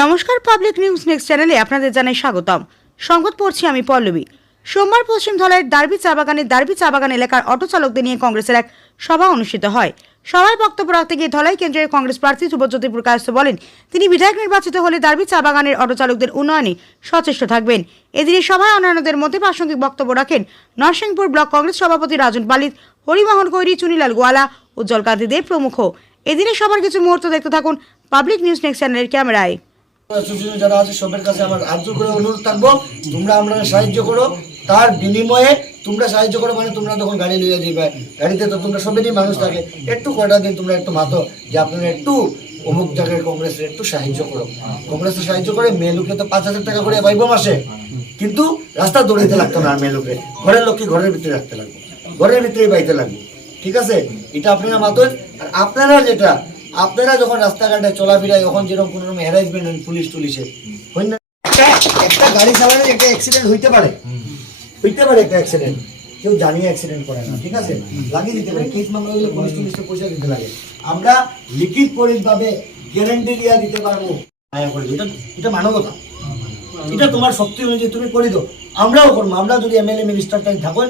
নমস্কার, public news next চ্যানেলে আপনাদের জানাই স্বাগতম। সংবাদ পড়ছি আমি পল্লবী। সোমবার পশ্চিম ধলাইয়ের দার্বি চা বাগান এলাকার অটো চালকদের নিয়ে কংগ্রেসের এক সভা অনুষ্ঠিত হয়। সভায় বক্তব্য রাখতে গিয়ে ধলাই কেন্দ্রীয় কংগ্রেস প্রার্থী শুভজ্যোতি প্রকাশ বলেন, তিনি বিধায়ক নির্বাচিত হলে দার্বি চা বাগানের অটো চালকদের উন্নয়নে সচেষ্ট থাকবেন। এদিনের সভায় অন্যান্যদের মধ্যে প্রাসঙ্গিক বক্তব্য রাখেন নরসিংপুর ব্লক কংগ্রেস সভাপতি রাজন পালিত, হরিমোহন কৈরি, চুনিলাল গোয়ালা, উজ্জ্বল কান্তি দেব প্রমুখ। এদিনের সবার কিছু মুহূর্ত দেখতে থাকুন পাবলিক নিউজ নেক্সট চ্যানেলের ক্যামেরায়। যারা আছে সবার কাছে আমার আর্য করে অনুরোধ থাকবো, তোমরা আমরা সাহায্য করো। তার বিনিময়ে তোমরা সাহায্য করো, মানে তোমরা যখন গাড়ি লিয়ে দিবে, গাড়িতে তো তোমরা সবেরই মানুষ থাকে, একটু কয়টা দিন তোমরা একটু মাতো যে আপনারা একটু অমুক জায়গায় কংগ্রেসের একটু সাহায্য করো। কংগ্রেসের সাহায্য করে মেয়ে লোকে তো 5,000 টাকা করে পাইব মাসে, কিন্তু রাস্তা দৌড়াইতে লাগতো না। আর মেয়ে লোকে ঘরের লোককে ঘরের ভিতরে রাখতে লাগবে, ঘরের ভিতরেই পাইতে লাগবে। ঠিক আছে, এটা আপনারা মাতোন। আর আপনারা যেটা আপনারা যখন রাস্তাঘাটে চলাফেরায় যখন যেরকম কোনো রকম হ্যারাসমেন্ট হয় পুলিশ টুলিশে হয় না, একটা গাড়ি চালালে একটা অ্যাক্সিডেন্ট হইতে পারে একটা অ্যাক্সিডেন্ট, কেউ জানিয়ে অ্যাক্সিডেন্ট করে না। ঠিক আছে, লাগিয়ে দিতে পারে, কেস মামলা হলে পুলিশ টুলিশে পয়সা দিতে লাগে। আমরা লিখিত ভাবে গ্যারান্টি দিয়া দিতে পারবো, এটা মানবতা, এটা তোমার শক্তি অনুযায়ী তুমি করে দাও, আমরাও করবো। আমরা যদি এমএলএ মিনিস্টার টাইম থাকুন,